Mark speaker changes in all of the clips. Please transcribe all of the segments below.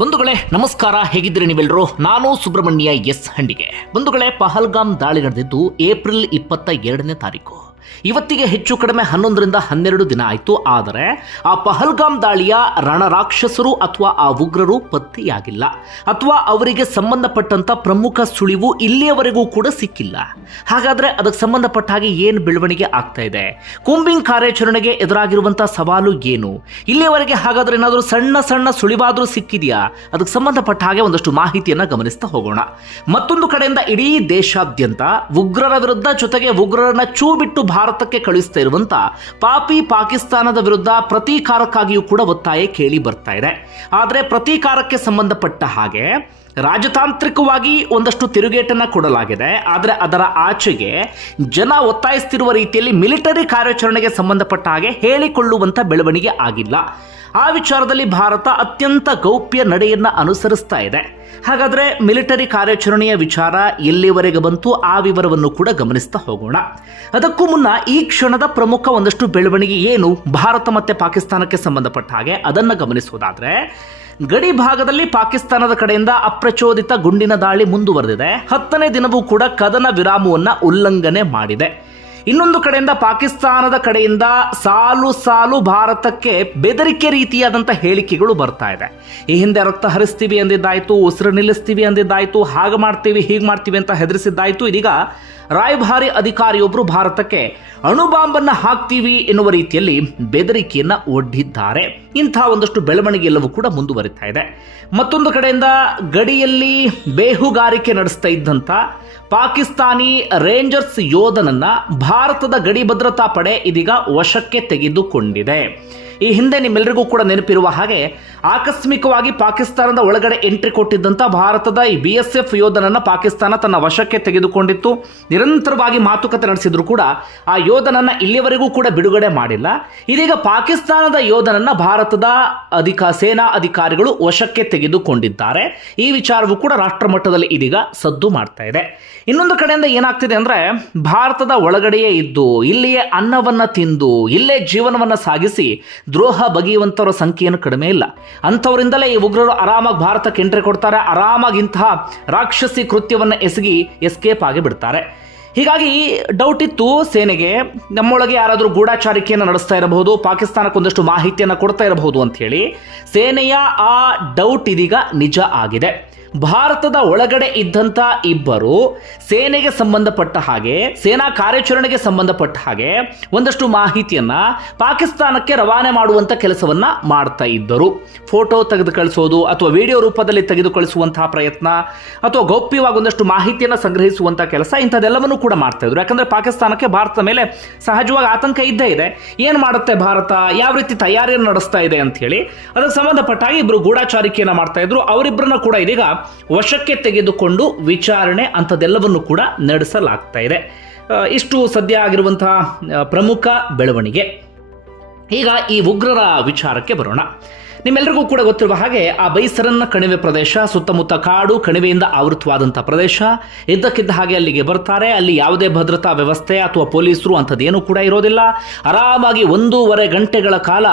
Speaker 1: ಬಂಧುಗಳೇ, ನಮಸ್ಕಾರ. ಹೇಗಿದ್ದೀರಿ ನೀವೆಲ್ಲರೂ ನಾನು ಸುಬ್ರಹ್ಮಣ್ಯ ಎಸ್ ಹಂಡಿಗೆ. ಬಂಧುಗಳೇ, ಪಹಲ್ಗಾಮ್ ದಾಳಿ ನಡೆದಿದ್ದು ಏಪ್ರಿಲ್ ಇಪ್ಪತ್ತ ಎರಡನೇ ತಾರೀಕು. ಇವತ್ತಿಗೆ ಹೆಚ್ಚು ಕಡಿಮೆ ಹನ್ನೊಂದರಿಂದ ಹನ್ನೆರಡು ದಿನ ಆಯಿತು. ಆದರೆ ಆ ಪಹಲ್ಗಾಮ್ ದಾಳಿಯ ರಣರಾಕ್ಷಸರು ಅಥವಾ ಆ ಉಗ್ರರು ಪತ್ತೆಯಾಗಿಲ್ಲ. ಅಥವಾ ಅವರಿಗೆ ಸಂಬಂಧಪಟ್ಟಂಥ ಪ್ರಮುಖ ಸುಳಿವು ಇಲ್ಲಿಯವರೆಗೂ ಕೂಡ ಸಿಕ್ಕಿಲ್ಲ. ಹಾಗಾದರೆ ಅದಕ್ಕೆ ಸಂಬಂಧಪಟ್ಟ ಹಾಗೆ ಏನು ಬೆಳವಣಿಗೆ ಆಗ್ತಾ ಇದೆ? ಕುಂಬಿಂಗ್ ಕಾರ್ಯಾಚರಣೆಗೆ ಎದುರಾಗಿರುವಂತಹ ಸವಾಲು ಏನು? ಇಲ್ಲಿಯವರೆಗೆ ಹಾಗಾದ್ರೆ ಏನಾದರೂ ಸಣ್ಣ ಸಣ್ಣ ಸುಳಿವಾದರೂ ಸಿಕ್ಕಿದೆಯಾ? ಅದಕ್ಕೆ ಸಂಬಂಧಪಟ್ಟ ಹಾಗೆ ಒಂದಷ್ಟು ಮಾಹಿತಿಯನ್ನು ಗಮನಿಸ್ತಾ ಹೋಗೋಣ. ಮತ್ತೊಂದು ಕಡೆಯಿಂದ ಇಡೀ ದೇಶಾದ್ಯಂತ ಉಗ್ರರ ವಿರುದ್ಧ ಜೊತೆಗೆ ಉಗ್ರರನ್ನ ಚೂ ಬಿಟ್ಟು ಭಾರತಕ್ಕೆ ಕಳಿಸ್ತಾ ಇರುವಂತ ಪಾಪಿ ಪಾಕಿಸ್ತಾನದ ವಿರುದ್ಧ ಪ್ರತೀಕಾರಕ್ಕಾಗಿಯೂ ಕೂಡ ಒತ್ತಾಯ ಕೇಳಿ ಬರ್ತಾ ಇದೆ. ಆದರೆ ಪ್ರತೀಕಾರಕ್ಕೆ ಸಂಬಂಧಪಟ್ಟ ಹಾಗೆ ರಾಜತಾಂತ್ರಿಕವಾಗಿ ಒಂದಷ್ಟು ತಿರುಗೇಟನ್ನ ಕೊಡಲಾಗಿದೆ. ಆದರೆ ಅದರ ಆಚೆಗೆ ಜನ ಒತ್ತಾಯಿಸ್ತಿರುವ ರೀತಿಯಲ್ಲಿ ಮಿಲಿಟರಿ ಕಾರ್ಯಾಚರಣೆಗೆ ಸಂಬಂಧಪಟ್ಟ ಹಾಗೆ ಹೇಳಿಕೊಳ್ಳುವಂತ ಬೆಳವಣಿಗೆ ಆಗಿಲ್ಲ. ಆ ವಿಚಾರದಲ್ಲಿ ಭಾರತ ಅತ್ಯಂತ ಗೌಪ್ಯ ನಡೆಯನ್ನ ಅನುಸರಿಸ್ತಾ ಇದೆ. ಹಾಗಾದ್ರೆ ಮಿಲಿಟರಿ ಕಾರ್ಯಾಚರಣೆಯ ವಿಚಾರ ಎಲ್ಲಿವರೆಗೆ ಬಂತು ಆ ವಿವರವನ್ನು ಕೂಡ ಗಮನಿಸ್ತಾ ಹೋಗೋಣ. ಅದಕ್ಕೂ ಮುನ್ನ ಈ ಕ್ಷಣದ ಪ್ರಮುಖ ಒಂದಷ್ಟು ಬೆಳವಣಿಗೆ ಏನು ಭಾರತ ಮತ್ತೆ ಪಾಕಿಸ್ತಾನಕ್ಕೆ ಸಂಬಂಧಪಟ್ಟ ಹಾಗೆ ಅದನ್ನ ಗಮನಿಸುವುದಾದ್ರೆ ಗಡಿ ಭಾಗದಲ್ಲಿ ಪಾಕಿಸ್ತಾನದ ಕಡೆಯಿಂದ ಅಪ್ರಚೋದಿತ ಗುಂಡಿನ ದಾಳಿ ಮುಂದುವರೆದಿದೆ. ಹತ್ತನೇ ದಿನವೂ ಕೂಡ ಕದನ ವಿರಾಮವನ್ನು ಉಲ್ಲಂಘನೆ ಮಾಡಿದೆ. ಇನ್ನೊಂದು ಕಡೆಯಿಂದ ಪಾಕಿಸ್ತಾನದ ಕಡೆಯಿಂದ ಸಾಲು ಸಾಲು ಭಾರತಕ್ಕೆ ಬೆದರಿಕೆ ರೀತಿಯಾದಂಥ ಹೇಳಿಕೆಗಳು ಬರ್ತಾ ಇದೆ. ಈ ಹಿಂದೆ ರಕ್ತ ಹರಿಸ್ತೀವಿ ಅಂದಿದ್ದಾಯಿತು ಉಸಿರು ನಿಲ್ಲಿಸ್ತೀವಿ ಅಂದಿದ್ದಾಯಿತು ಹಾಗೆ ಮಾಡ್ತೀವಿ, ಹೀಗೆ ಮಾಡ್ತೀವಿ ಅಂತ ಹೆದರಿಸಿದ್ದಾಯ್ತು. ಇದೀಗ ರಾಯಭಾರಿ ಅಧಿಕಾರಿಯೊಬ್ಬರು ಭಾರತಕ್ಕೆ ಅಣುಬಾಂಬನ್ನ ಹಾಕ್ತೀವಿ ಎನ್ನುವ ರೀತಿಯಲ್ಲಿ ಬೆದರಿಕೆಯನ್ನ ಒಡ್ಡಿದ್ದಾರೆ. ಇಂಥ ಒಂದಷ್ಟು ಬೆಳವಣಿಗೆ ಎಲ್ಲವೂ ಕೂಡ ಮುಂದುವರಿತಾ ಇದೆ. ಮತ್ತೊಂದು ಕಡೆಯಿಂದ ಗಡಿಯಲ್ಲಿ ಬೇಹುಗಾರಿಕೆ ನಡೆಸ್ತಾ ಇದ್ದಂಥ ಪಾಕಿಸ್ತಾನಿ ರೇಂಜರ್ಸ್ ಯೋಧನನ್ನ ಭಾರತದ ಗಡಿ ಭದ್ರತಾ ಪಡೆ ಇದೀಗ ವಶಕ್ಕೆ ತೆಗೆದುಕೊಂಡಿದೆ. ಈ ಹಿಂದೆ ನಿಮ್ಮೆಲ್ಲರಿಗೂ ಕೂಡ ನೆನಪಿರುವ ಹಾಗೆ ಆಕಸ್ಮಿಕವಾಗಿ ಪಾಕಿಸ್ತಾನದ ಒಳಗಡೆ ಎಂಟ್ರಿ ಕೊಟ್ಟಿದ್ದಂಥ ಭಾರತದ ಈ ಬಿ ಎಸ್ ಎಫ್ ಯೋಧನನ್ನ ಪಾಕಿಸ್ತಾನ ತನ್ನ ವಶಕ್ಕೆ ತೆಗೆದುಕೊಂಡಿತ್ತು. ನಿರಂತರವಾಗಿ ಮಾತುಕತೆ ನಡೆಸಿದ್ರು ಕೂಡ ಆ ಯೋಧನನ್ನ ಇಲ್ಲಿಯವರೆಗೂ ಕೂಡ ಬಿಡುಗಡೆ ಮಾಡಿಲ್ಲ. ಇದೀಗ ಪಾಕಿಸ್ತಾನದ ಯೋಧನನ್ನ ಭಾರತದ ಅಧಿಕ ಸೇನಾ ಅಧಿಕಾರಿಗಳು ವಶಕ್ಕೆ ತೆಗೆದುಕೊಂಡಿದ್ದಾರೆ. ಈ ವಿಚಾರವೂ ಕೂಡ ರಾಷ್ಟ್ರ ಮಟ್ಟದಲ್ಲಿ ಇದೀಗ ಸದ್ದು ಮಾಡ್ತಾ ಇದೆ. ಇನ್ನೊಂದು ಕಡೆಯಿಂದ ಏನಾಗ್ತಿದೆ ಅಂದ್ರೆ ಭಾರತದ ಒಳಗಡೆಯೇ ಇದ್ದು, ಇಲ್ಲಿಯೇ ಅನ್ನವನ್ನ ತಿಂದು, ಇಲ್ಲೇ ಜೀವನವನ್ನ ಸಾಗಿಸಿ ದ್ರೋಹ ಬಗೆಯುವಂಥವರ ಸಂಖ್ಯೆಯನ್ನು ಕಡಿಮೆ ಇಲ್ಲ. ಅಂಥವರಿಂದಲೇ ಈ ಉಗ್ರರು ಆರಾಮಾಗಿ ಭಾರತಕ್ಕೆ ಎಂಟ್ರಿ ಕೊಡ್ತಾರೆ, ಆರಾಮಾಗಿ ಇಂತಹ ರಾಕ್ಷಸಿ ಕೃತ್ಯವನ್ನು ಎಸಗಿ ಎಸ್ಕೇಪ್ ಆಗಿ ಬಿಡ್ತಾರೆ. ಹೀಗಾಗಿ ಡೌಟ್ ಇತ್ತು ಸೇನೆಗೆ. ನಮ್ಮೊಳಗೆ ಯಾರಾದರೂ ಗೂಢಾಚಾರಿಕೆಯನ್ನು ನಡೆಸ್ತಾ ಇರಬಹುದು, ಪಾಕಿಸ್ತಾನಕ್ಕೆ ಒಂದಷ್ಟು ಮಾಹಿತಿಯನ್ನು ಕೊಡ್ತಾ ಇರಬಹುದು ಅಂತ ಹೇಳಿ ಸೇನೆಯ ಆ ಡೌಟ್ ಇದೀಗ ನಿಜ ಆಗಿದೆ. ಭಾರತದ ಒಳಗಡೆ ಇದ್ದಂಥ ಇಬ್ಬರು ಸೇನೆಗೆ ಸಂಬಂಧಪಟ್ಟ ಹಾಗೆ, ಸೇನಾ ಕಾರ್ಯಾಚರಣೆಗೆ ಸಂಬಂಧಪಟ್ಟ ಹಾಗೆ ಒಂದಷ್ಟು ಮಾಹಿತಿಯನ್ನ ಪಾಕಿಸ್ತಾನಕ್ಕೆ ರವಾನೆ ಮಾಡುವಂಥ ಕೆಲಸವನ್ನ ಮಾಡ್ತಾ ಇದ್ದರು. ಫೋಟೋ ತೆಗೆದು ಕಳಿಸೋದು ಅಥವಾ ವಿಡಿಯೋ ರೂಪದಲ್ಲಿ ತೆಗೆದು ಕಳಿಸುವಂತಹ ಪ್ರಯತ್ನ ಅಥವಾ ಗೌಪ್ಯವಾಗಿ ಒಂದಷ್ಟು ಮಾಹಿತಿಯನ್ನು ಸಂಗ್ರಹಿಸುವಂಥ ಕೆಲಸ ಇಂಥದ್ದೆಲ್ಲವನ್ನು ಕೂಡ ಮಾಡ್ತಾ ಇದ್ರು. ಯಾಕಂದ್ರೆ ಪಾಕಿಸ್ತಾನಕ್ಕೆ ಭಾರತದ ಮೇಲೆ ಸಹಜವಾಗಿ ಆತಂಕ ಇದ್ದೇ ಇದೆ. ಏನು ಮಾಡುತ್ತೆ ಭಾರತ? ಯಾವ ರೀತಿ ತಯಾರಿಯನ್ನು ನಡೆಸ್ತಾ ಇದೆ ಅಂತ ಹೇಳಿ, ಅದಕ್ಕೆ ಸಂಬಂಧಪಟ್ಟ ಹಾಗೆ ಇಬ್ಬರು ಗೂಢಾಚಾರಿಕೆಯನ್ನು ಮಾಡ್ತಾ ಇದ್ರು. ಅವರಿಬ್ಬರನ್ನ ಕೂಡ ಇದೀಗ ವಶಕ್ಕೆ ತೆಗೆದುಕೊಂಡು ವಿಚಾರಣೆ ಅಂಥದ್ದೆಲ್ಲವನ್ನು ಕೂಡ ನಡೆಸಲಾಗ್ತಾ ಇದೆ. ಇಷ್ಟು ಸದ್ಯ ಆಗಿರುವಂತಹ ಪ್ರಮುಖ ಬೆಳವಣಿಗೆ. ಈಗ ಈ ಉಗ್ರರ ವಿಚಾರಕ್ಕೆ ಬರೋಣ. ನಿಮ್ಮೆಲ್ಲರಿಗೂ ಕೂಡ ಗೊತ್ತಿರುವ ಹಾಗೆ ಆ ಬೈಸರನ್ನ ಕಣಿವೆ ಪ್ರದೇಶ, ಸುತ್ತಮುತ್ತ ಕಾಡು, ಕಣಿವೆಯಿಂದ ಆವೃತವಾದಂಥ ಪ್ರದೇಶ. ಇದ್ದಕ್ಕಿದ್ದ ಹಾಗೆ ಅಲ್ಲಿಗೆ ಬರ್ತಾರೆ. ಅಲ್ಲಿ ಯಾವುದೇ ಭದ್ರತಾ ವ್ಯವಸ್ಥೆ ಅಥವಾ ಪೊಲೀಸರು ಅಂಥದ್ದೇನೂ ಕೂಡ ಇರೋದಿಲ್ಲ. ಆರಾಮಾಗಿ ಒಂದೂವರೆ ಗಂಟೆಗಳ ಕಾಲ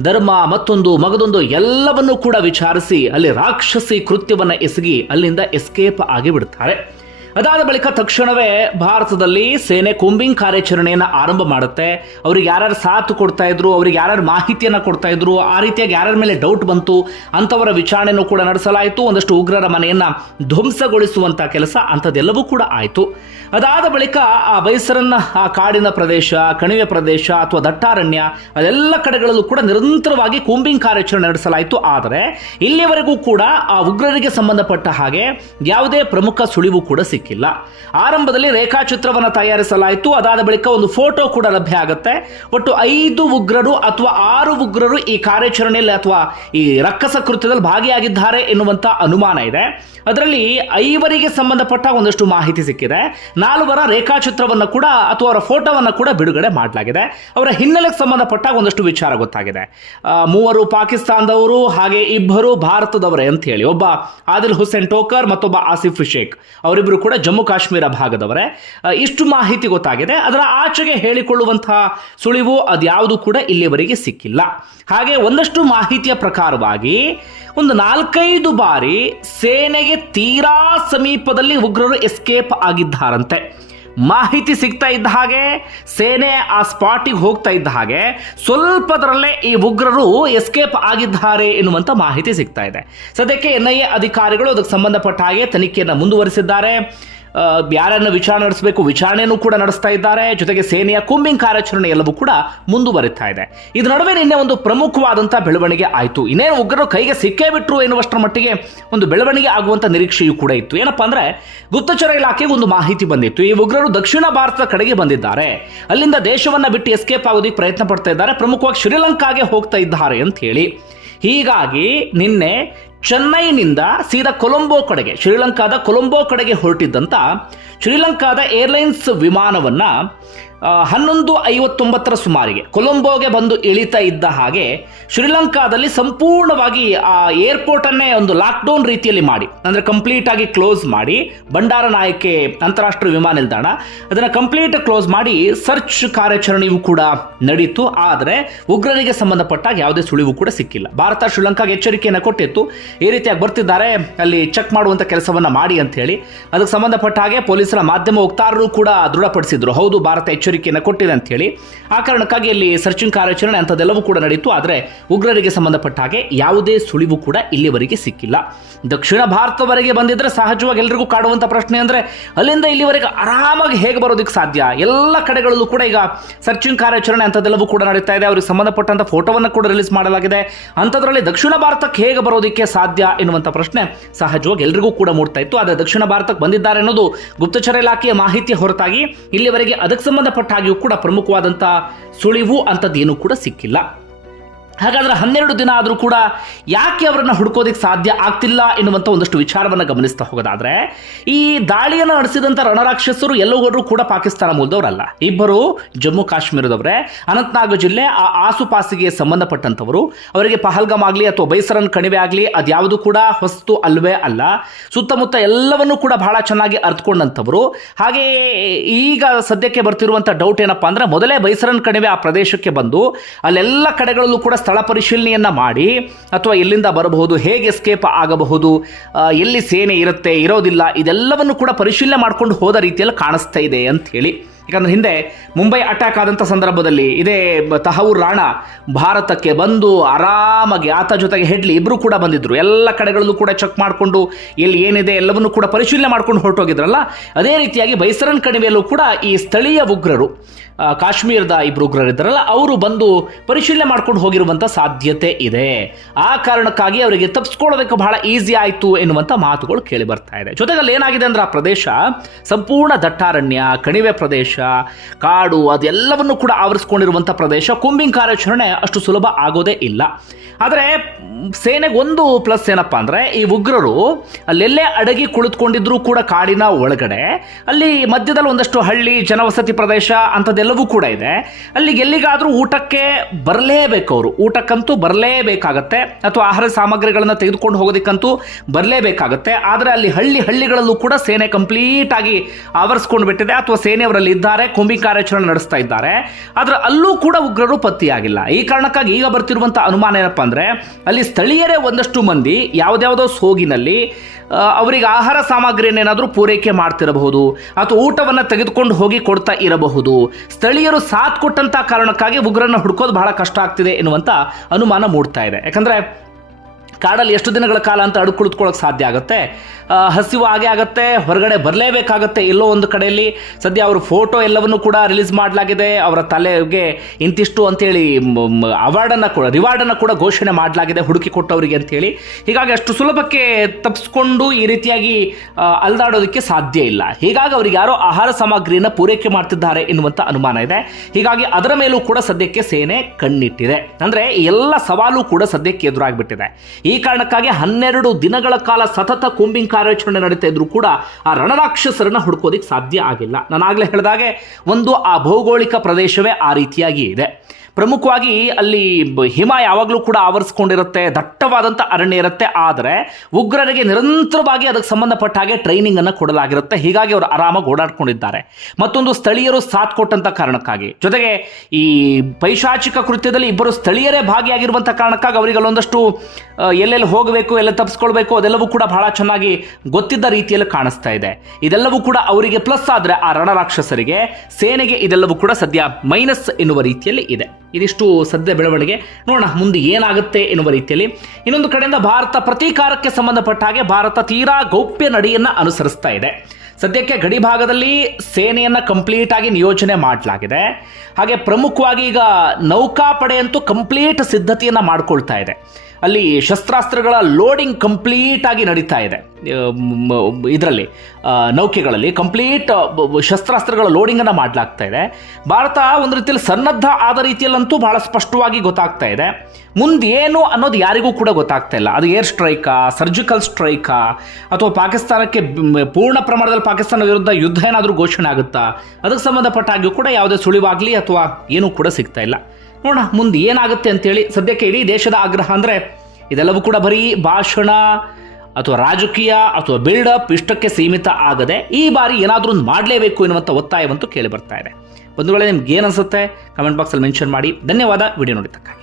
Speaker 1: ಧರ್ಮ ಮತ್ತೊಂದು ಮಗದೊಂದು ಎಲ್ಲವನ್ನೂ ಕೂಡ ವಿಚಾರಿಸಿ ಅಲ್ಲಿ ರಾಕ್ಷಸಿ ಕೃತ್ಯವನ್ನು ಎಸಗಿ ಅಲ್ಲಿಂದ ಎಸ್ಕೇಪ್ ಆಗಿ ಬಿಡ್ತಾರೆ ಅದಾದ ಬಳಿಕ ತಕ್ಷಣವೇ ಭಾರತದಲ್ಲಿ ಸೇನೆ ಕೂಂಬಿಂಗ್ ಕಾರ್ಯಾಚರಣೆಯನ್ನು ಆರಂಭ ಮಾಡುತ್ತೆ. ಅವ್ರಿಗೆ ಯಾರ್ಯಾರು ಸಾಥ್ ಕೊಡ್ತಾ ಇದ್ರು, ಅವ್ರಿಗೆ ಯಾರ್ಯಾರು ಮಾಹಿತಿಯನ್ನು ಕೊಡ್ತಾ ಇದ್ರು, ಆ ರೀತಿಯಾಗಿ ಯಾರ್ಯಾರ ಮೇಲೆ ಡೌಟ್ ಬಂತು ಅಂಥವರ ವಿಚಾರಣೆನೂ ಕೂಡ ನಡೆಸಲಾಯಿತು. ಒಂದಷ್ಟು ಉಗ್ರರ ಮನೆಯನ್ನ ಧ್ವಂಸಗೊಳಿಸುವಂತ ಕೆಲಸ ಅಂಥದ್ದೆಲ್ಲವೂ ಕೂಡ ಆಯಿತು. ಅದಾದ ಬಳಿಕ ಆ ಬೈಸರನ್ನ ಆ ಕಾಡಿನ ಪ್ರದೇಶ, ಕಣಿವೆ ಪ್ರದೇಶ ಅಥವಾ ದಟ್ಟಾರಣ್ಯ, ಅದೆಲ್ಲ ಕಡೆಗಳಲ್ಲೂ ಕೂಡ ನಿರಂತರವಾಗಿ ಕೂಂಬಿಂಗ್ ಕಾರ್ಯಾಚರಣೆ ನಡೆಸಲಾಯಿತು. ಆದರೆ ಇಲ್ಲಿಯವರೆಗೂ ಕೂಡ ಆ ಉಗ್ರರಿಗೆ ಸಂಬಂಧಪಟ್ಟ ಹಾಗೆ ಯಾವುದೇ ಪ್ರಮುಖ ಸುಳಿವು ಕೂಡ ಸಿಕ್ಕಿಲ್ಲ. ಆರಂಭದಲ್ಲಿ ರೇಖಾಚಿತ್ರವನ್ನು ತಯಾರಿಸಲಾಯಿತು. ಅದಾದ ಬಳಿಕ ಒಂದು ಫೋಟೋ ಕೂಡ ಲಭ್ಯ ಆಗುತ್ತೆ. ಒಟ್ಟು ಐದು ಉಗ್ರರು ಅಥವಾ ಆರು ಉಗ್ರರು ಈ ಕಾರ್ಯಾಚರಣೆಯಲ್ಲಿ ಅಥವಾ ಈ ರಕ್ಕಸ ಕೃತ್ಯದಲ್ಲಿ ಭಾಗಿಯಾಗಿದ್ದಾರೆ ಎನ್ನುವಂತ ಅನುಮಾನ ಇದೆ. ಅದರಲ್ಲಿ ಐವರಿಗೆ ಸಂಬಂಧಪಟ್ಟ ಒಂದಷ್ಟು ಮಾಹಿತಿ ಸಿಕ್ಕಿದೆ. ನಾಲ್ವರ ರೇಖಾಚಿತ್ರವನ್ನು ಕೂಡ ಅಥವಾ ಅವರ ಫೋಟೋವನ್ನು ಕೂಡ ಬಿಡುಗಡೆ ಮಾಡಲಾಗಿದೆ. ಅವರ ಹಿನ್ನೆಲೆಗೆ ಸಂಬಂಧಪಟ್ಟ ಒಂದಷ್ಟು ವಿಚಾರ ಗೊತ್ತಾಗಿದೆ. ಮೂವರು ಪಾಕಿಸ್ತಾನದವರು, ಹಾಗೆ ಇಬ್ಬರು ಭಾರತದವರೇ ಅಂತ ಹೇಳಿ. ಒಬ್ಬ ಆದಿಲ್ ಹುಸೇನ್ ಟೋಕರ್, ಮತ್ತೊಬ್ಬ ಆಸಿಫ್ ಶೇಖ್. ಅವರಿಬ್ಬರು ಕೂಡ ಕೂಡ ಜಮ್ಮು ಕಾಶ್ಮೀರ ಭಾಗದವರೇ. ಇಷ್ಟು ಮಾಹಿತಿ ಗೊತ್ತಾಗಿದೆ. ಅದರ ಆಚೆಗೆ ಹೇಳಿಕೊಳ್ಳುವಂತಹ ಸುಳಿವು ಅದ್ಯಾವುದು ಕೂಡ ಇಲ್ಲಿಯವರೆಗೆ ಸಿಕ್ಕಿಲ್ಲ. ಹಾಗೆ ಒಂದಷ್ಟು ಮಾಹಿತಿಯ ಪ್ರಕಾರವಾಗಿ ಒಂದು ನಾಲ್ಕೈದು ಬಾರಿ ಸೇನೆಗೆ ತೀರಾ ಸಮೀಪದಲ್ಲಿ ಉಗ್ರರು ಎಸ್ಕೇಪ್ ಆಗಿದ್ದಾರಂತೆ. ಮಾಹಿತಿ ಸಿಗ್ತಾ ಇದ್ದ ಹಾಗೆ, ಸೇನೆ ಆ ಸ್ಪಾಟಿಗೆ ಹೋಗ್ತಾ ಇದ್ದ ಹಾಗೆ, ಸ್ವಲ್ಪದರಲ್ಲೇ ಈ ಉಗ್ರರು ಎಸ್ಕೇಪ್ ಆಗಿದ್ದಾರೆ ಎನ್ನುವಂಥ ಮಾಹಿತಿ ಸಿಗ್ತಾ ಇದೆ. ಸದ್ಯಕ್ಕೆ ಎನ್ ಐ ಎ ಅಧಿಕಾರಿಗಳು ಅದಕ್ಕೆ ಸಂಬಂಧಪಟ್ಟ ಹಾಗೆ ತನಿಖೆಯನ್ನು ಮುಂದುವರಿಸಿದ್ದಾರೆ. ಯಾರನ್ನ ವಿಚಾರಣೆ ನಡೆಸಬೇಕು, ವಿಚಾರಣೆಯನ್ನು ಕೂಡ ನಡೆಸ್ತಾ ಇದ್ದಾರೆ. ಜೊತೆಗೆ ಸೇನೆಯ ಕೂಂಬಿಂಗ್ ಕಾರ್ಯಾಚರಣೆ ಎಲ್ಲವೂ ಕೂಡ ಮುಂದುವರಿತಾ ಇದೆ. ಇದ್ರ ನಡುವೆ ನಿನ್ನೆ ಒಂದು ಪ್ರಮುಖವಾದಂಥ ಬೆಳವಣಿಗೆ ಆಯಿತು. ಇನ್ನೇನು ಉಗ್ರರು ಕೈಗೆ ಸಿಕ್ಕೇ ಬಿಟ್ಟರು ಎನ್ನುವಷ್ಟರ ಮಟ್ಟಿಗೆ ಒಂದು ಬೆಳವಣಿಗೆ ಆಗುವಂತ ನಿರೀಕ್ಷೆಯೂ ಕೂಡ ಇತ್ತು. ಏನಪ್ಪಾ ಅಂದರೆ, ಗುಪ್ತಚರ ಇಲಾಖೆಗೆ ಒಂದು ಮಾಹಿತಿ ಬಂದಿತ್ತು. ಈ ಉಗ್ರರು ದಕ್ಷಿಣ ಭಾರತದ ಕಡೆಗೆ ಬಂದಿದ್ದಾರೆ. ಅಲ್ಲಿಂದ ದೇಶವನ್ನ ಬಿಟ್ಟು ಎಸ್ಕೇಪ್ ಆಗೋದಕ್ಕೆ ಪ್ರಯತ್ನ ಪಡ್ತಾ ಇದ್ದಾರೆ. ಪ್ರಮುಖವಾಗಿ ಶ್ರೀಲಂಕಾಗೆ ಹೋಗ್ತಾ ಇದ್ದಾರೆ ಅಂತ ಹೇಳಿ. ಹೀಗಾಗಿ ನಿನ್ನೆ ಚೆನ್ನೈನಿಂದ ಸೀದಾ ಕೊಲಂಬೋ ಕಡೆಗೆ, ಶ್ರೀಲಂಕಾದ ಕೊಲಂಬೋ ಕಡೆಗೆ ಹೊರಟಿದ್ದಂಥ ಶ್ರೀಲಂಕಾದ ಏರ್ಲೈನ್ಸ್ ವಿಮಾನವನ್ನು ಹನ್ನೊಂದು ಐವತ್ತೊಂಬತ್ತರ ಸುಮಾರಿಗೆ ಕೊಲಂಬೋಗೆ ಬಂದು ಇಳಿತಾ ಇದ್ದ ಹಾಗೆ ಶ್ರೀಲಂಕಾದಲ್ಲಿ ಸಂಪೂರ್ಣವಾಗಿ, ಆ, ಏರ್ಪೋರ್ಟನ್ನೇ ಒಂದು ಲಾಕ್ಡೌನ್ ರೀತಿಯಲ್ಲಿ ಮಾಡಿ, ಅಂದರೆ ಕಂಪ್ಲೀಟಾಗಿ ಕ್ಲೋಸ್ ಮಾಡಿ, ಭಂಡಾರ ನಾಯಕೆ ಅಂತಾರಾಷ್ಟ್ರೀಯ ವಿಮಾನ ನಿಲ್ದಾಣ, ಅದನ್ನು ಕಂಪ್ಲೀಟ್ ಕ್ಲೋಸ್ ಮಾಡಿ ಸರ್ಚ್ ಕಾರ್ಯಾಚರಣೆಯೂ ಕೂಡ ನಡೀತು. ಆದರೆ ಉಗ್ರರಿಗೆ ಸಂಬಂಧಪಟ್ಟಾಗ ಯಾವುದೇ ಸುಳಿವು ಕೂಡ ಸಿಕ್ಕಿಲ್ಲ. ಭಾರತ ಶ್ರೀಲಂಕಾಗೆ ಎಚ್ಚರಿಕೆಯನ್ನು ಕೊಟ್ಟಿತ್ತು. ಈ ರೀತಿಯಾಗಿ ಬರ್ತಿದ್ದಾರೆ, ಅಲ್ಲಿ ಚೆಕ್ ಮಾಡುವಂಥ ಕೆಲಸವನ್ನ ಮಾಡಿ ಅಂತ ಹೇಳಿ. ಅದಕ್ಕೆ ಸಂಬಂಧಪಟ್ಟ ಹಾಗೆ ಪೊಲೀಸರ ಮಾಧ್ಯಮ ವಕ್ತಾರರು ಕೂಡ ದೃಢಪಡಿಸಿದ್ರು. ಹೌದು, ಭಾರತ ಎಚ್ಚರಿಕೆಯನ್ನು ಕೊಟ್ಟಿದೆ ಅಂತ ಹೇಳಿ. ಆ ಕಾರಣಕ್ಕಾಗಿ ಇಲ್ಲಿ ಸರ್ಚಿಂಗ್ ಕಾರ್ಯಾಚರಣೆ ಅಂಥದ್ದೆಲ್ಲವೂ ಕೂಡ ನಡೀತು. ಆದರೆ ಉಗ್ರರಿಗೆ ಸಂಬಂಧಪಟ್ಟ ಹಾಗೆ ಯಾವುದೇ ಸುಳಿವು ಕೂಡ ಇಲ್ಲಿವರೆಗೆ ಸಿಕ್ಕಿಲ್ಲ. ದಕ್ಷಿಣ ಭಾರತವರೆಗೆ ಬಂದಿದ್ರೆ ಸಹಜವಾಗಿ ಎಲ್ರಿಗೂ ಕಾಡುವಂಥ ಪ್ರಶ್ನೆ ಅಂದರೆ ಅಲ್ಲಿಂದ ಇಲ್ಲಿವರೆಗೆ ಆರಾಮಾಗಿ ಹೇಗೆ ಬರೋದಕ್ಕೆ ಸಾಧ್ಯ? ಎಲ್ಲ ಕಡೆಗಳಲ್ಲೂ ಕೂಡ ಈಗ ಸರ್ಚಿಂಗ್ ಕಾರ್ಯಾಚರಣೆ ಅಂಥದ್ದೆಲ್ಲವೂ ಕೂಡ ನಡೀತಾ ಇದೆ. ಅವರಿಗೆ ಸಂಬಂಧಪಟ್ಟಂತ ಫೋಟೋವನ್ನು ಕೂಡ ರಿಲೀಸ್ ಮಾಡಲಾಗಿದೆ. ಅಂಥದ್ರಲ್ಲಿ ದಕ್ಷಿಣ ಭಾರತಕ್ಕೆ ಹೇಗೆ ಬರೋದಕ್ಕೆ ಎನ್ನುವಂಥ ಪ್ರಶ್ನೆ ಸಹಜವಾಗಿ ಎಲ್ರಿಗೂ ಕೂಡ ಮೂಡ್ತಾ ಇತ್ತು. ಆದರೆ ದಕ್ಷಿಣ ಭಾರತಕ್ಕೆ ಬಂದಿದ್ದಾರೆ ಅನ್ನೋದು ಗುಪ್ತಚರ ಇಲಾಖೆಯ ಮಾಹಿತಿಯ ಹೊರತಾಗಿ ಇಲ್ಲಿವರೆಗೆ ಅದಕ್ಕೆ ಸಂಬಂಧಪಟ್ಟ ಹಾಗೆಯೂ ಕೂಡ ಪ್ರಮುಖವಾದಂಥ ಸುಳಿವು ಅಂಥದ್ದೇನೂ ಕೂಡ ಸಿಕ್ಕಿಲ್ಲ. ಹಾಗಾದ್ರೆ ಹನ್ನೆರಡು ದಿನ ಆದರೂ ಕೂಡ ಯಾಕೆ ಅವರನ್ನು ಹುಡುಕೋದಕ್ಕೆ ಸಾಧ್ಯ ಆಗ್ತಿಲ್ಲ ಎನ್ನುವಂಥ ಒಂದಷ್ಟು ವಿಚಾರವನ್ನು ಗಮನಿಸ್ತಾ ಹೋಗೋದಾದರೆ, ಈ ದಾಳಿಯನ್ನು ನಡೆಸಿದಂಥ ರಣರಾಕ್ಷಸರು ಎಲ್ಲವರೂ ಕೂಡ ಪಾಕಿಸ್ತಾನ ಮೂಲದವರಲ್ಲ. ಇಬ್ಬರು ಜಮ್ಮು ಕಾಶ್ಮೀರದವರೇ, ಅನಂತನಾಗ್ ಜಿಲ್ಲೆ, ಆ ಆಸುಪಾಸಿಗೆ ಸಂಬಂಧಪಟ್ಟಂಥವರು. ಅವರಿಗೆ ಪಹಲ್ಗಾಮ್ ಆಗಲಿ ಅಥವಾ ಬೈಸರನ್ ಕಣಿವೆ ಆಗಲಿ ಅದ್ಯಾವುದು ಕೂಡ ಹೊಸ್ತು ಅಲ್ವೇ ಅಲ್ಲ. ಸುತ್ತಮುತ್ತ ಎಲ್ಲವನ್ನೂ ಕೂಡ ಬಹಳ ಚೆನ್ನಾಗಿ ಅರ್ಥಕೊಂಡಂಥವರು ಹಾಗೆ ಈಗ ಸದ್ಯಕ್ಕೆ ಬರ್ತಿರುವಂಥ ಡೌಟ್ ಏನಪ್ಪಾ ಅಂದ್ರೆ, ಮೊದಲೇ ಬೈಸರನ್ ಕಣಿವೆ ಆ ಪ್ರದೇಶಕ್ಕೆ ಬಂದು, ಅಲ್ಲೆಲ್ಲ ಕಡೆಗಳಲ್ಲೂ ಕೂಡ ಸ್ಥಳ ಪರಿಶೀಲನೆಯನ್ನು ಮಾಡಿ ಅಥವಾ ಎಲ್ಲಿಂದ ಬರಬಹುದು, ಹೇಗೆ ಎಸ್ಕೇಪ್ ಆಗಬಹುದು ಎಲ್ಲಿ ಸೇನೆ ಇರುತ್ತೆ, ಇರೋದಿಲ್ಲ, ಇದೆಲ್ಲವನ್ನು ಕೂಡ ಪರಿಶೀಲನೆ ಮಾಡ್ಕೊಂಡು ಹೋದ ರೀತಿಯಲ್ಲಿ ಕಾಣಿಸ್ತಾ ಇದೆ ಅಂತ ಹೇಳಿ. ಯಾಕಂದ್ರೆ ಹಿಂದೆ ಮುಂಬೈ ಅಟ್ಯಾಕ್ ಆದಂಥ ಸಂದರ್ಭದಲ್ಲಿ ಇದೇ ತಹವೂರ್ ರಾಣ ಭಾರತಕ್ಕೆ ಬಂದು ಆರಾಮಾಗಿ ಆತ ಜೊತೆಗೆ ಹೆಡ್ಲಿ ಇಬ್ಬರು ಕೂಡ ಬಂದಿದ್ದರು ಎಲ್ಲ ಕಡೆಗಳಲ್ಲೂ ಕೂಡ ಚೆಕ್ ಮಾಡಿಕೊಂಡು ಎಲ್ಲಿ ಏನಿದೆ ಎಲ್ಲವನ್ನು ಕೂಡ ಪರಿಶೀಲನೆ ಮಾಡ್ಕೊಂಡು ಹೊರಟೋಗಿದ್ರಲ್ಲ, ಅದೇ ರೀತಿಯಾಗಿ ಬೈಸರನ್ ಕಣಿವೆಯಲ್ಲೂ ಕೂಡ ಈ ಸ್ಥಳೀಯ ಉಗ್ರರು ಕಾಶ್ಮೀರದ ಇಬ್ರು ಉಗ್ರರಿದ್ದಾರಲ್ಲ ಅವರು ಬಂದು ಪರಿಶೀಲನೆ ಮಾಡ್ಕೊಂಡು ಹೋಗಿರುವಂಥ ಸಾಧ್ಯತೆ ಇದೆ. ಆ ಕಾರಣಕ್ಕಾಗಿ ಅವರಿಗೆ ತಪ್ಪಿಸ್ಕೊಳ್ಳೋದಕ್ಕೆ ಬಹಳ ಈಸಿ ಆಯಿತು ಎನ್ನುವಂಥ ಮಾತುಗಳು ಕೇಳಿ ಬರ್ತಾ ಇದೆ. ಜೊತೆಗೆ ಅಲ್ಲಿ ಏನಾಗಿದೆ ಅಂದ್ರೆ ಆ ಪ್ರದೇಶ ಸಂಪೂರ್ಣ ದಟ್ಟಾರಣ್ಯ, ಕಣಿವೆ ಪ್ರದೇಶ, ಕಾಡು, ಅದೆಲ್ಲವನ್ನು ಕೂಡ ಆವರಿಸ್ಕೊಂಡಿರುವಂಥ ಪ್ರದೇಶ. ಕುಂಬಿಂಗ್ ಕಾರ್ಯಾಚರಣೆ ಅಷ್ಟು ಸುಲಭ ಆಗೋದೇ ಇಲ್ಲ. ಆದರೆ ಸೇನೆಗೆ ಒಂದು ಪ್ಲಸ್ ಏನಪ್ಪಾ ಅಂದ್ರೆ ಈ ಉಗ್ರರು ಅಲ್ಲೆಲ್ಲೇ ಅಡಗಿ ಕುಳಿತುಕೊಂಡಿದ್ರು ಕೂಡ ಕಾಡಿನ ಒಳಗಡೆ, ಅಲ್ಲಿ ಮಧ್ಯದಲ್ಲಿ ಒಂದಷ್ಟು ಹಳ್ಳಿ, ಜನವಸತಿ ಪ್ರದೇಶ ಅಂಥದ್ದೆಲ್ಲವೂ ಕೂಡ ಇದೆ. ಅಲ್ಲಿಗೆ ಎಲ್ಲಿಗಾದರೂ ಊಟಕ್ಕೆ ಬರಲೇಬೇಕು ಅವರು. ಊಟಕ್ಕಂತೂ ಬರಲೇಬೇಕಾಗತ್ತೆ. ಅಥವಾ ಆಹಾರ ಸಾಮಗ್ರಿಗಳನ್ನು ತೆಗೆದುಕೊಂಡು ಹೋಗೋದಕ್ಕಂತೂ ಬರಲೇಬೇಕಾಗತ್ತೆ. ಆದರೆ ಅಲ್ಲಿ ಹಳ್ಳಿ ಹಳ್ಳಿಗಳಲ್ಲೂ ಕೂಡ ಸೇನೆ ಕಂಪ್ಲೀಟ್ ಆಗಿ ಆವರಿಸ್ಕೊಂಡು ಬಿಟ್ಟಿದೆ. ಅಥವಾ ಸೇನೆಯವರಲ್ಲಿ ಇದ್ದಾರೆ, ಕೊಂಬಿ ಕಾರ್ಯಾಚರಣೆ ನಡೆಸ್ತಾ ಇದ್ದಾರೆ. ಆದರೆ ಅಲ್ಲೂ ಕೂಡ ಉಗ್ರರು ಪತ್ತೆಯಾಗಿಲ್ಲ. ಈ ಕಾರಣಕ್ಕಾಗಿ ಈಗ ಬರ್ತಿರುವಂಥ ಅನುಮಾನ ಏನಪ್ಪ ಅಂದರೆ, ಅಲ್ಲಿ ಸ್ಥಳೀಯರೇ ಒಂದಷ್ಟು ಮಂದಿ, ಯಾವುದ್ಯಾವುದೋ ಸೋಗಿನಲ್ಲಿ ಅವರಿಗೆ ಆಹಾರ ಸಾಮಗ್ರಿಯನ್ನೇನಾದರೂ ಪೂರೈಕೆ ಮಾಡ್ತಿರಬಹುದು ಅಥವಾ ಊಟವನ್ನು ತೆಗೆದುಕೊಂಡು ಹೋಗಿ ಕೊಡ್ತಾ ಇರಬಹುದು. ಸ್ಥಳೀಯರು ಸಾಥ್ ಕೊಟ್ಟಂತ ಕಾರಣಕ್ಕಾಗಿ ಉಗ್ರನ ಹುಡ್ಕೋದು ಬಹಳ ಕಷ್ಟ ಆಗ್ತಿದೆ ಎನ್ನುವಂಥ ಅನುಮಾನ ಮೂಡ್ತಾ ಇದೆ. ಯಾಕಂದ್ರೆ ಕಾಡಲ್ಲಿ ಎಷ್ಟು ದಿನಗಳ ಕಾಲ ಅಂತ ಅಡುಗೆ ಕುಳಿತುಕೊಳ್ಳೋಕೆ ಸಾಧ್ಯ ಆಗುತ್ತೆ? ಹಸಿವು ಹಾಗೆ ಆಗುತ್ತೆ, ಹೊರಗಡೆ ಬರಲೇಬೇಕಾಗತ್ತೆ ಎಲ್ಲೋ ಒಂದು ಕಡೆಯಲ್ಲಿ. ಸದ್ಯ ಅವ್ರ ಫೋಟೋ ಎಲ್ಲವನ್ನು ಕೂಡ ರಿಲೀಸ್ ಮಾಡಲಾಗಿದೆ. ಅವರ ತಲೆಗೆ ಇಂತಿಷ್ಟು ಅಂತೇಳಿ ಅವಾರ್ಡನ್ನು ಕೂಡ, ರಿವಾರ್ಡನ್ನು ಕೂಡ ಘೋಷಣೆ ಮಾಡಲಾಗಿದೆ ಹುಡುಕಿ ಕೊಟ್ಟವರಿಗೆ ಅಂತೇಳಿ. ಹೀಗಾಗಿ ಅಷ್ಟು ಸುಲಭಕ್ಕೆ ತಪ್ಪಿಸ್ಕೊಂಡು ಈ ರೀತಿಯಾಗಿ ಅಲ್ದಾಡೋದಕ್ಕೆ ಸಾಧ್ಯ ಇಲ್ಲ. ಹೀಗಾಗಿ ಅವರಿಗೆ ಯಾರೋ ಆಹಾರ ಸಾಮಗ್ರಿಯನ್ನು ಪೂರೈಕೆ ಮಾಡ್ತಿದ್ದಾರೆ ಎನ್ನುವಂಥ ಅನುಮಾನ ಇದೆ. ಹೀಗಾಗಿ ಅದರ ಮೇಲೂ ಕೂಡ ಸದ್ಯಕ್ಕೆ ಸೇನೆ ಕಣ್ಣಿಟ್ಟಿದೆ. ಅಂದರೆ ಎಲ್ಲ ಸವಾಲು ಕೂಡ ಸದ್ಯಕ್ಕೆ ಎದುರಾಗಿಬಿಟ್ಟಿದೆ. ಕಾರಣಕ್ಕಾಗಿ ಹನ್ನೆರಡು ದಿನಗಳ ಕಾಲ ಸತತ ಕೊಂಬಿಂಗ್ ಕಾರ್ಯಾಚರಣೆ ನಡೀತಾ ಇದ್ರು ಕೂಡ ಆ ರಣರಾಕ್ಷಸರನ್ನ ಹುಡ್ಕೋದಿಕ್ ಸಾಧ್ಯ ಆಗಿಲ್ಲ. ನಾನು ಆಗ್ಲೇ ಹೇಳಿದಾಗೆ, ಒಂದು ಆ ಭೌಗೋಳಿಕ ಪ್ರದೇಶವೇ ಆ ರೀತಿಯಾಗಿ ಇದೆ. ಪ್ರಮುಖವಾಗಿ ಅಲ್ಲಿ ಹಿಮ ಯಾವಾಗಲೂ ಕೂಡ ಆವರಿಸ್ಕೊಂಡಿರುತ್ತೆ ದಟ್ಟವಾದಂಥ ಅರಣ್ಯ ಇರುತ್ತೆ. ಆದರೆ ಉಗ್ರರಿಗೆ ನಿರಂತರವಾಗಿ ಅದಕ್ಕೆ ಸಂಬಂಧಪಟ್ಟ ಹಾಗೆ ಟ್ರೈನಿಂಗ್ ಅನ್ನು ಕೊಡಲಾಗಿರುತ್ತೆ. ಹೀಗಾಗಿ ಅವರು ಆರಾಮಾಗಿ ಓಡಾಡ್ಕೊಂಡಿದ್ದಾರೆ. ಮತ್ತೊಂದು ಸ್ಥಳೀಯರು ಸಾಥ್ ಕೊಟ್ಟಂತ ಕಾರಣಕ್ಕಾಗಿ. ಜೊತೆಗೆ ಈ ಪೈಶಾಚಿಕ ಕೃತ್ಯದಲ್ಲಿ ಇಬ್ಬರು ಸ್ಥಳೀಯರೇ ಭಾಗಿಯಾಗಿರುವಂಥ ಕಾರಣಕ್ಕಾಗಿ ಅವರಿಗೆ ಅಲ್ಲೊಂದಷ್ಟು ಆ, ಎಲ್ಲೆಲ್ಲಿ ಹೋಗಬೇಕು ಎಲ್ಲ ತಪ್ಪಿಸ್ಕೊಳ್ಬೇಕು ಅದೆಲ್ಲವೂ ಕೂಡ ಬಹಳ ಚೆನ್ನಾಗಿ ಗೊತ್ತಿದ್ದ ರೀತಿಯಲ್ಲಿ ಕಾಣಿಸ್ತಾ ಇದೆ. ಇದೆಲ್ಲವೂ ಕೂಡ ಅವರಿಗೆ ಪ್ಲಸ್ ಆದರೆ ಆ ರಣರಾಕ್ಷಸರಿಗೆ ಸೇನೆಗೆ ಇದೆಲ್ಲವೂ ಕೂಡ ಸದ್ಯ ಮೈನಸ್ ಎನ್ನುವ ರೀತಿಯಲ್ಲಿ ಇದೆ. ಇದಿಷ್ಟು ಸದ್ಯ ಬೆಳವಣಿಗೆ. ನೋಡೋಣ, ಮುಂದೆ ಏನಾಗುತ್ತೆ ಎನ್ನುವ ರೀತಿಯಲ್ಲಿ. ಇನ್ನೊಂದು ಕಡೆಯಿಂದ ಭಾರತ ಪ್ರತೀಕಾರಕ್ಕೆ ಸಂಬಂಧಪಟ್ಟ ಹಾಗೆ ಭಾರತ ತೀರಾ ಗೌಪ್ಯ ನಡೆಯನ್ನು ಅನುಸರಿಸ್ತಾ ಇದೆ. ಸದ್ಯಕ್ಕೆ ಗಡಿ ಭಾಗದಲ್ಲಿ ಸೇನೆಯನ್ನ ಕಂಪ್ಲೀಟ್ ಆಗಿ ನಿಯೋಜನೆ ಮಾಡಲಾಗಿದೆ. ಹಾಗೆ ಪ್ರಮುಖವಾಗಿ ಈಗ ನೌಕಾಪಡೆ ಅಂತೂ ಕಂಪ್ಲೀಟ್ ಸಿದ್ಧತೆಯನ್ನು ಮಾಡಿಕೊಳ್ತಾ ಇದೆ. ಅಲ್ಲಿ ಶಸ್ತ್ರಾಸ್ತ್ರಗಳ ಲೋಡಿಂಗ್ ಕಂಪ್ಲೀಟ್ ಆಗಿ ನಡೀತಾ ಇದೆ. ಇದರಲ್ಲಿ ನೌಕೆಗಳಲ್ಲಿ ಕಂಪ್ಲೀಟ್ ಶಸ್ತ್ರಾಸ್ತ್ರಗಳ ಲೋಡಿಂಗನ್ನು ಮಾಡಲಾಗ್ತಾ ಇದೆ. ಭಾರತ ಒಂದು ರೀತಿಯಲ್ಲಿ ಸನ್ನದ್ಧ ಆದ ರೀತಿಯಲ್ಲಂತೂ ಬಹಳ ಸ್ಪಷ್ಟವಾಗಿ ಗೊತ್ತಾಗ್ತಾ ಇದೆ. ಮುಂದೇನು ಅನ್ನೋದು ಯಾರಿಗೂ ಕೂಡ ಗೊತ್ತಾಗ್ತಾ ಇಲ್ಲ. ಅದು ಏರ್ ಸ್ಟ್ರೈಕಾ, ಸರ್ಜಿಕಲ್ ಸ್ಟ್ರೈಕಾ, ಅಥವಾ ಪಾಕಿಸ್ತಾನಕ್ಕೆ ಪೂರ್ಣ ಪ್ರಮಾಣದಲ್ಲಿ ಪಾಕಿಸ್ತಾನ ವಿರುದ್ಧ ಯುದ್ಧ ಏನಾದರೂ ಘೋಷಣೆ ಆಗುತ್ತಾ? ಅದಕ್ಕೆ ಸಂಬಂಧಪಟ್ಟ ಹಾಗೆ ಕೂಡ ಯಾವುದೇ ಸುಳಿವಾಗಲಿ ಅಥವಾ ಏನೂ ಕೂಡ ಸಿಗ್ತಾ ಇಲ್ಲ. ನೋಡೋಣ, ಮುಂದೆ ಏನಾಗುತ್ತೆ ಅಂತೇಳಿ ಸದ್ಯಕ್ಕೆ ಇಡೀ ದೇಶದ ಆಗ್ರಹ ಅಂದರೆ ಇದೆಲ್ಲವೂ ಕೂಡ ಬರೀ ಭಾಷಣ ಅಥವಾ ರಾಜಕೀಯ ಅಥವಾ ಬಿಲ್ಡಪ್ ಇಷ್ಟಕ್ಕೆ ಸೀಮಿತ ಆಗದೆ ಈ ಬಾರಿ ಏನಾದರೂ ಒಂದು ಮಾಡಲೇಬೇಕು ಎನ್ನುವಂಥ ಒತ್ತಾಯವಂತೂ ಕೇಳಿ ಬರ್ತಾ ಇದೆ. ಬಂಧುಗಳೇ, ನಿಮ್ಗೆ ಏನು ಅನಿಸುತ್ತೆ? ಕಮೆಂಟ್ ಬಾಕ್ಸಲ್ಲಿ ಮೆನ್ಷನ್ ಮಾಡಿ. ಧನ್ಯವಾದ. ವಿಡಿಯೋ ನೋಡಿದ್ದಕ್ಕಾಗಿ.